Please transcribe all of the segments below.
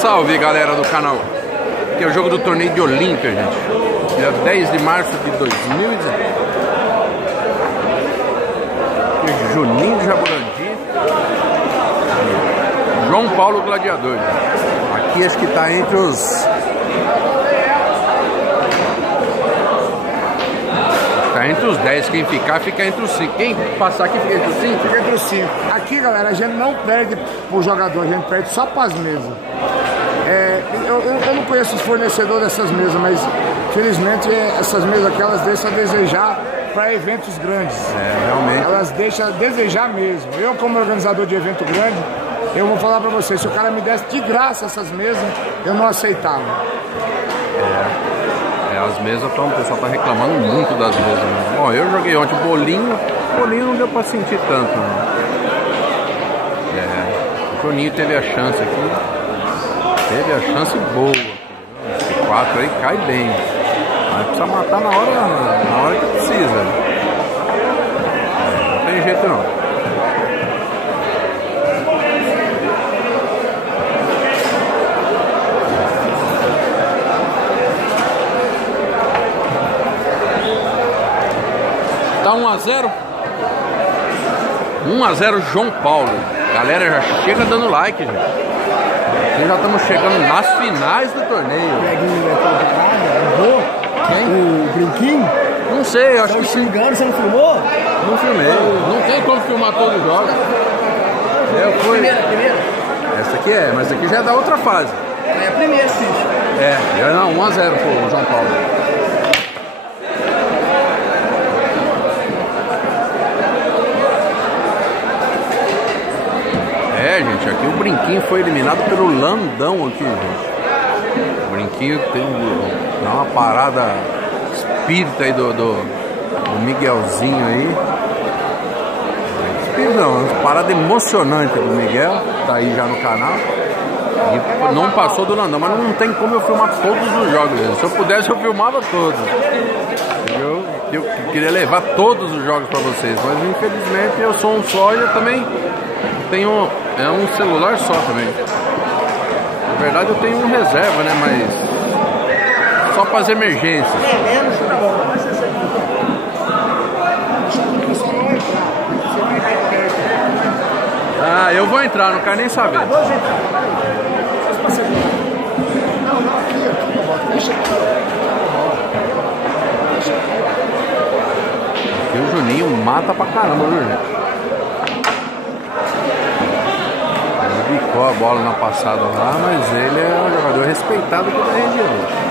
Salve galera do canal. Aqui é o jogo do torneio de Olímpia, gente. Dia 10 de março de 2019. Juninho de Jaburandi. João Paulo Gladiador. Aqui acho que tá entre os... Tá entre os 10. Quem ficar, fica entre os 5. Quem passar aqui fica entre os 5? Fica entre os 5. Aqui, galera, a gente não perde pro jogador, a gente perde só pras mesas. Eu não conheço os fornecedores dessas mesas, mas felizmente essas mesas aqui, elas deixam a desejar para eventos grandes. Realmente. Elas deixam a desejar mesmo. Eu, como organizador de evento grande, eu vou falar para vocês, se o cara me desse de graça essas mesas, eu não aceitava. As mesas, o pessoal tá reclamando muito das mesas, né? Bom, eu joguei ontem bolinho não deu pra sentir tanto, né? O Juninho teve a chance aqui. Teve a chance boa. Esse 4 aí cai bem. Mas precisa matar na hora que precisa. Não tem jeito não. Tá 1 a 0. 1 a 0 João Paulo. Galera, já chega dando like, gente. Aqui já estamos chegando nas finais do torneio. O brinquinho? Não sei, eu acho que se engano, você não filmou? Não filmei. Não tem como filmar todos os jogos. Eu fui. Primeira? Essa aqui mas essa aqui já é da outra fase. É a primeira, sim. Não, 1 a 0 pro João Paulo. Gente, aqui o Brinquinho foi eliminado pelo Landão aqui, gente. O Brinquinho tem uma parada espírita aí do Miguelzinho aí. Espírito não, uma parada emocionante do Miguel, tá aí já no canal. E não passou do Landão, mas não tem como eu filmar todos os jogos. Se eu pudesse, eu filmava todos. Eu queria levar todos os jogos pra vocês, mas infelizmente eu sou um só e eu também tenho um celular só também. Na verdade eu tenho um reserva, né? Mas só para as emergências. Eu vou entrar, não quero nem saber. Aqui o Juninho mata pra caramba, viu, gente? Bicou a bola na passada lá, mas ele é um jogador respeitado aqui da região.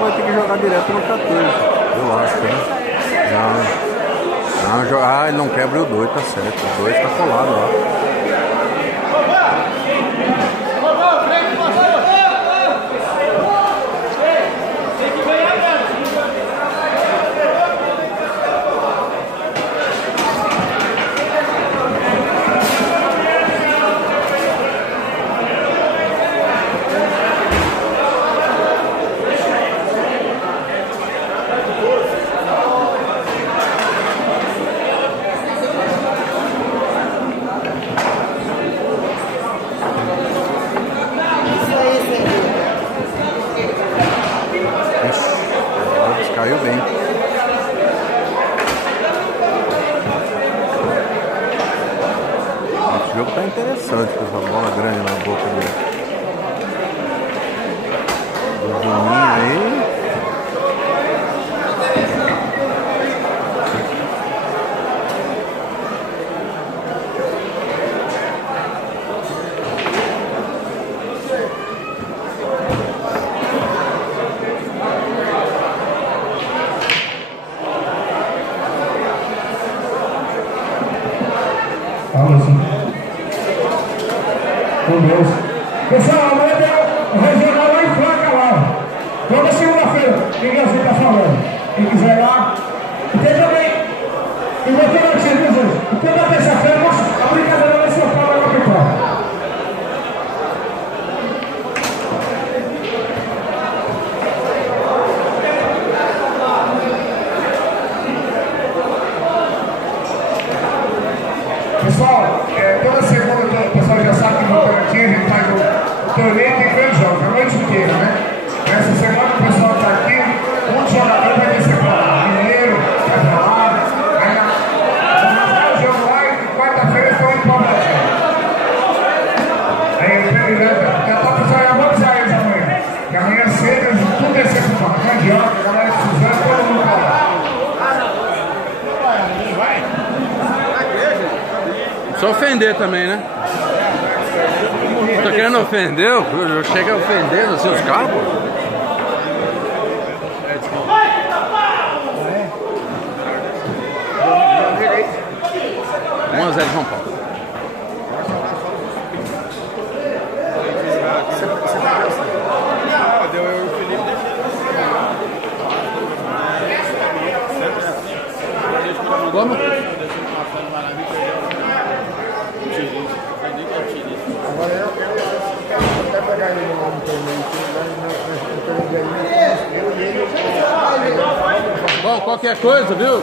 Vai ter que jogar direto no 14, eu acho, né? Ele não quebra o 2, tá certo. O 2 tá colado lá. Caiu bem. Esse jogo tá interessante com essa bola grande na boca do Juninho aí. Com Deus. Pessoal, amanhã tem o regional lá em Franca lá. Toda segunda-feira, Miguelzinho tá falando. Quem quiser ir lá. E tem também, e vou ter notícia, viu, gente? E toda terça-feira, a brincadeira vai ser o Paulo na pipoca. Pessoal, toda segunda o pessoal já sabe que no Votorantim a gente faz o torneio de grandes jogos, a noite inteira, né? Essa semana o pessoal está aqui, um jogador vai descer para lá, Mineiro, vai para lá, aí na jogo lá e quarta-feira estão indo para o Brasil. Aí já está pensando, eu vou avisar eles amanhã, que amanhã cedo eles vão tudo descer para lá, mandioca, a galera de Suzano, todo mundo para lá. Só ofender também, né? Tô querendo ofender, eu chego ofendendo assim os caras, pô. 1 a 0 João Paulo. Como? Agora eu quero até pegar ele lá no torneio, Bom, qualquer coisa, viu?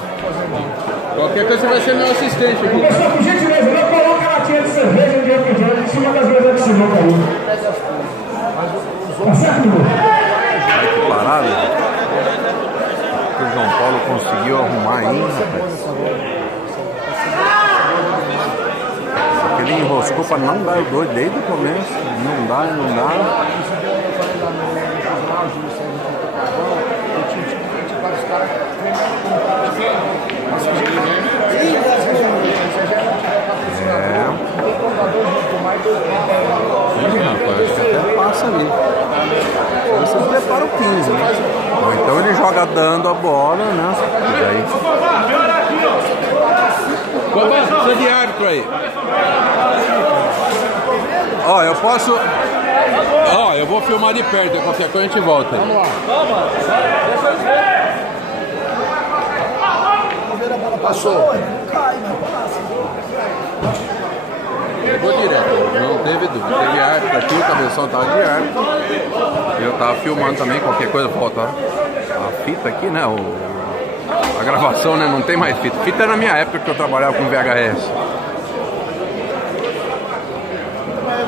Qualquer coisa você vai ser meu assistente aqui. Pessoal, por gentileza, não coloca a latinha de cerveja no dia que vem em cima das mesas de sinuca aí. Tá certo, Lu? Olha que parada que o João Paulo conseguiu arrumar aí, rapaz. Ele enroscou para não dar o 2 desde o começo. Não dá, não dá. Ih, rapaz, acho que até passa ali. Você prepara o 15, né? Ou então ele joga dando a bola, né? E daí... Copa, precisa de árbitro aí. Ó, eu posso... Ó, eu vou filmar de perto, qualquer coisa a gente volta. Vamos lá. Passou. Pegou direto, não teve dúvida. Teve árbitro aqui, o cabeção tava de árbitro. Eu tava filmando também, qualquer coisa volta. A fita aqui, né? A gravação, né? Não tem mais fita. Fita era na minha época que eu trabalhava com VHS.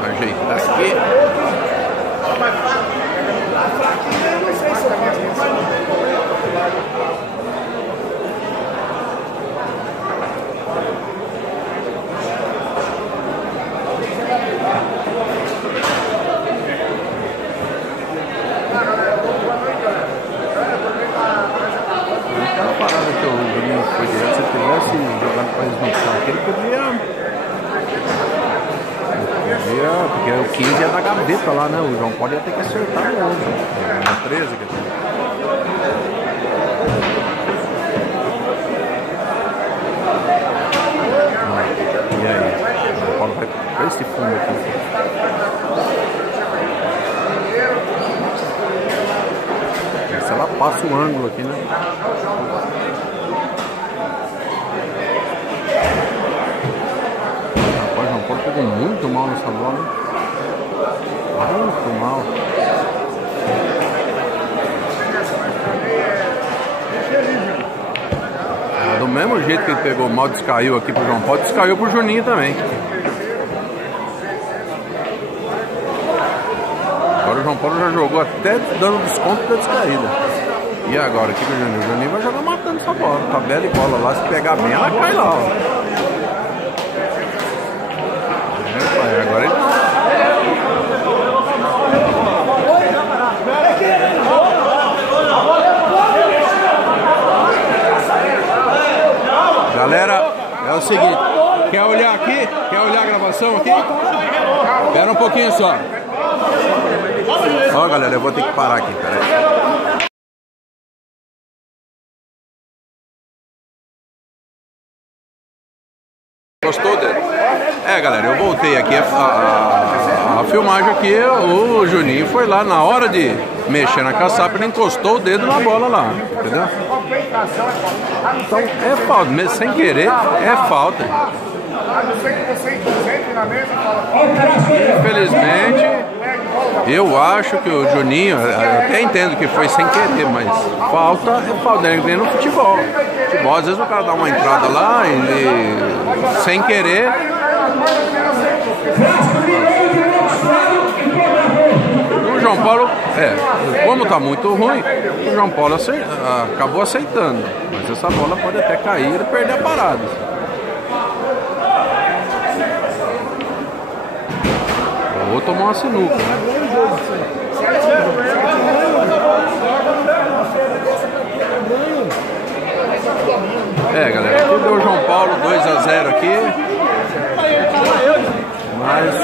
Ajeitar aqui. Aquela parada que eu vi foi direto, se ele tivesse jogado para eles no chão, ele podia. Porque o 15 é da gaveta lá, né? O João Paulo ia ter que acertar longe. Na 13, quer dizer. E aí? O João Paulo vai para esse fundo aqui. Se ela passa o ângulo aqui, né? Rapaz, o João Paulo pegou muito mal nessa bola. Muito mal. Do mesmo jeito que ele pegou mal, descaiu aqui pro João Paulo, descaiu pro Juninho também. Agora o João Paulo já jogou até dando desconto da descaída. E agora, aqui com o Juninho? O Juninho vai jogar matando essa bola. Tabela e bola lá, se pegar bem, ela cai lá, ó. Agora ele... Galera, é o seguinte, quer olhar aqui? Quer olhar a gravação aqui? Espera um pouquinho só. Ó, galera, eu vou ter que parar aqui, peraí. Gostou dele? É, galera, eu voltei aqui a filmagem aqui, o Juninho foi lá na hora de mexer na caçapa, ele encostou o dedo na bola lá, entendeu? Então é falta, mesmo sem querer, é falta. Infelizmente, eu acho que o Juninho, eu até entendo que foi sem querer, mas falta é falta, nem no futebol. Futebol, às vezes o cara dá uma entrada lá e sem querer. O João Paulo, como tá muito ruim, o João Paulo acabou aceitando, mas essa bola pode até cair e perder a parada. Ou tomar uma sinuca. Galera, aqui deu o João Paulo 2-0 aqui. Mas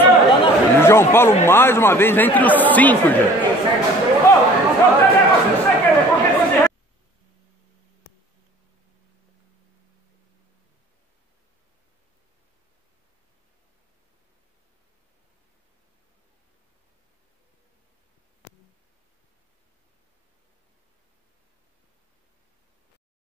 o João Paulo mais uma vez entre os 5 já.